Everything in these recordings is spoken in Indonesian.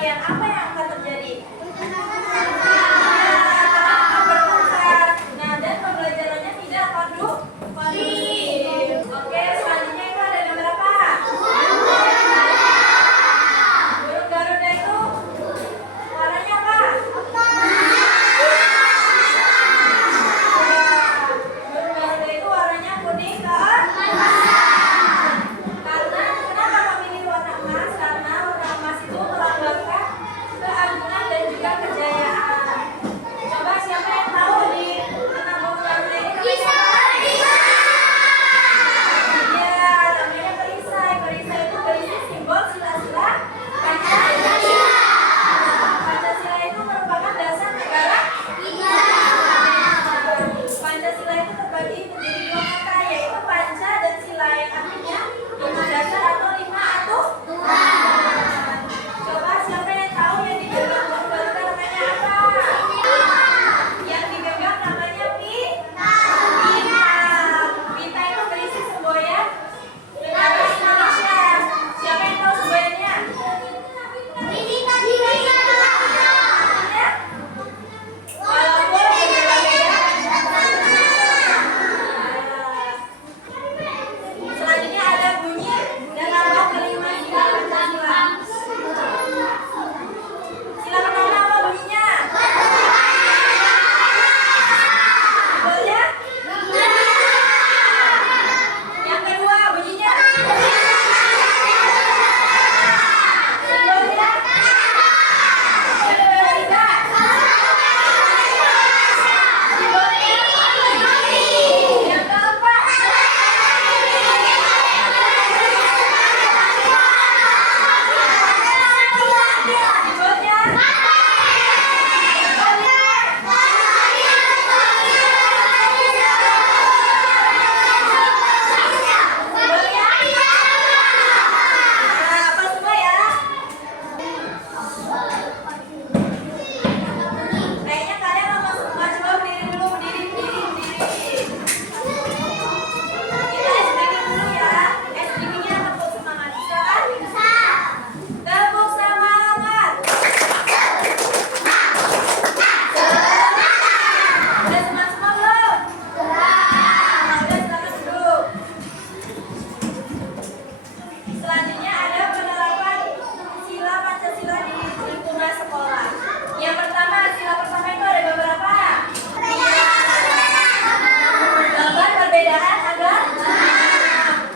kalian, apa yang akan terjadi? Nah, dan pembelajarannya tidak kondusif. Oke, selanjutnya itu ada nomor apa? Burung Garuda itu warnanya apa? Burung Garuda itu warnanya kuning kan? Karena kenapa memilih warna emas? Karena warna emas itu melambangkan keagungan dan juga kejayaan. Coba siapa yang tahu di tentang burung Garuda ini? Bisa. Ya, namanya perisai. Perisai itu berisi simbol sila-sila Pancasila. Pancasila itu merupakan dasar negara. Pancasila itu terbagi menjadi dua kata, yaitu panca dan sila, yang artinya 5 dasar atau 5 aturan. Coba siapa yang tahu yang digenggam burung Garuda namanya apa? Yang digenggam namanya pita. Pita itu berisi semboyan negara Indonesia. Siapa yang tahu semboyannya? Ya? Walaupun berbeda-beda. Selanjutnya ada bunyi dan lambang kelima sila Pancasila. Sila pertama apa bunyinya? Simbolnya? Yang kedua bunyinya? Simbolnya? Berbeda-beda. Simbolnya? Yang keempat? Simbolnya? Nah, apa semua ya? Kayaknya kalian lama semua. Coba berdiri dulu, berdiri. Kita ice breaking dulu ya. Ice breakingnya tepuk semangat. Bisa kan? Tepuk semangat. Udah semangat semua belum? Udah, silakan duduk. Selanjutnya ada penerapan sila Pancasila di lingkungan sekolah. Yang pertama, sila pertama itu ada beberapa. Gambar perbedaan agama.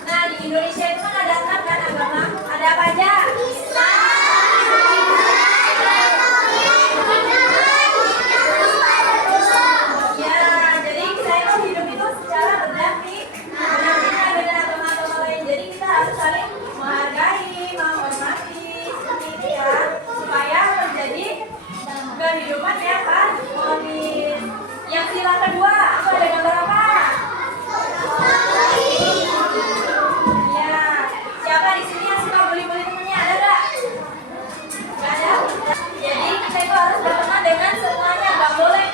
Nah, di Indonesia itu kan ada 6 kan agama. Ada apa aja? Ya, jadi kita itu hidup itu secara berdampingan dengan agama-agama lain. Jadi kita harus saling menghargai, menghormati, seperti itu ya, supaya terjadi kehidupan yang harmonis. Yang sila kedua, itu ada gambar apa? Ya, siapa di sini yang suka bully-bully temennya? Ada nggak? Nggak ada. Jadi kita itu harus berteman dengan semuanya, nggak boleh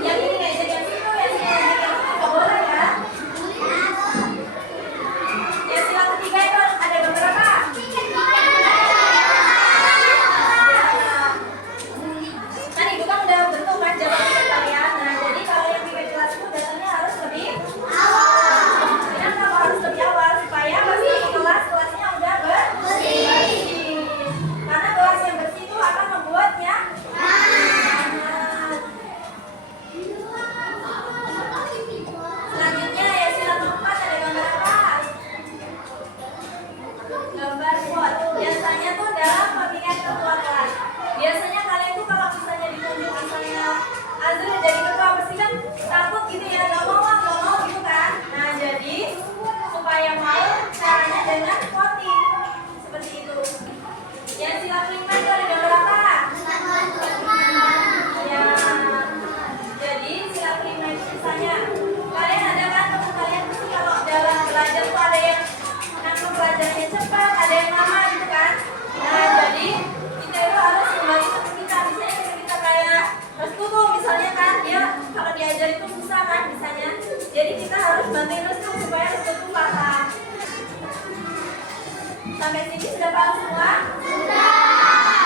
yang ini ngejek yang situ, yang sini ngejek yang situ, nggak boleh ya. Yang sila ketiga itu ada gambar apa? Kan ibu kan udah bentuk kan jabatan kalian. Nah, jadi kalau yang di kelas itu datangnya harus lebih awal. Kenapa harus lebih awal? Supaya pas di kelasnya udah bersih. Karena kelas yang bersih itu akan membuatnya selanjutnya ya sila keempat ada gambar apa? Gambar quote. Biasanya tuh dalam pemilihan ketua kelas. Biasanya kalian tuh kalau misalnya ditunjuk misalnya Azril jadi ketua pasti kan takut gitu ya, gak mau gitu kan. Nah, jadi supaya mau caranya dengan voting seperti itu. Yang sila kelima itu ada gambar apa? Ya, jadi sila kelima itu misalnya kalian ada kan teman kalian pasti kalau dalam belajar tuh ada yang nangkep belajarnya cepat, ada yang lama gitu kan. Nah, jadi kita itu harus kembali teman kita. Misalnya kita kayak Restu tuh misalnya kan, dia kalau diajar itu susah kan misalnya. Jadi kita harus bantuin Restu supaya Restu tuh paham. Sampai sini sudah paham semua? Sudah.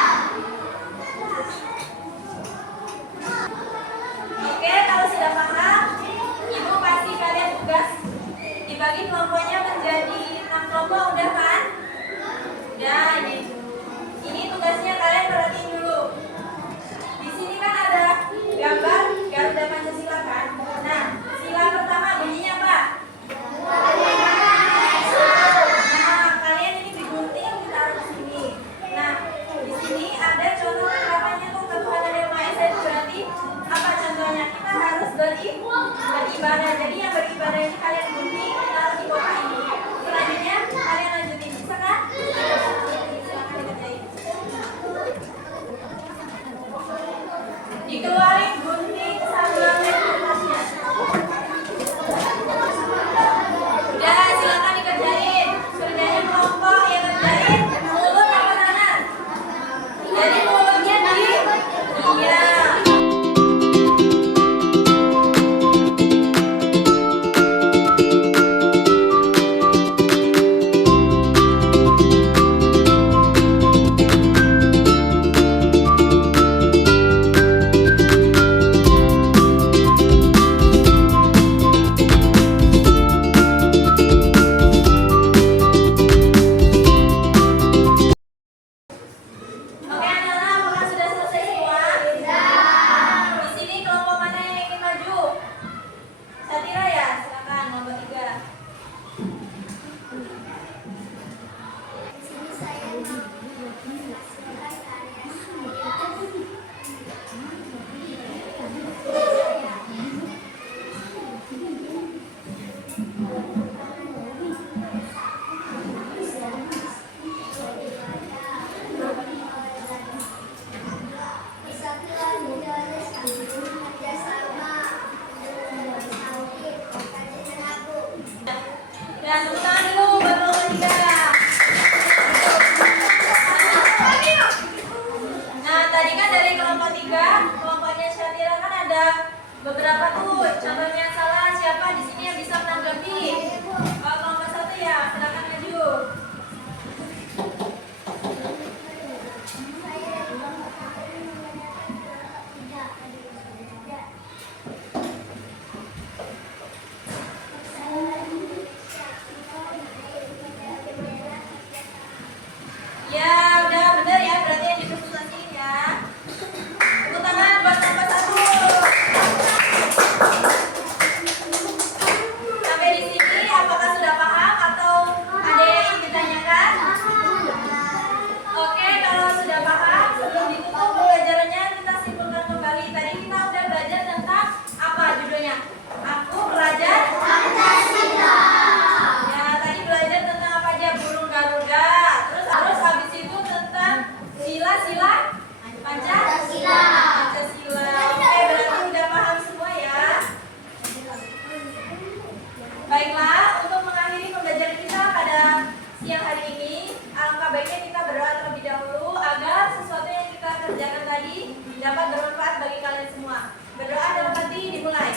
dapat bermanfaat bagi kalian semua. Berdoa dalam hati dimulai.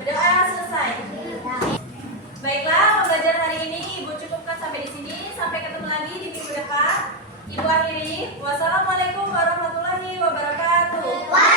Berdoa selesai. Baiklah, pembelajaran hari ini Ibu cukupkan sampai di sini. Sampai ketemu lagi di minggu depan. Ibu akhiri. Wassalamualaikum warahmatullahi wabarakatuh.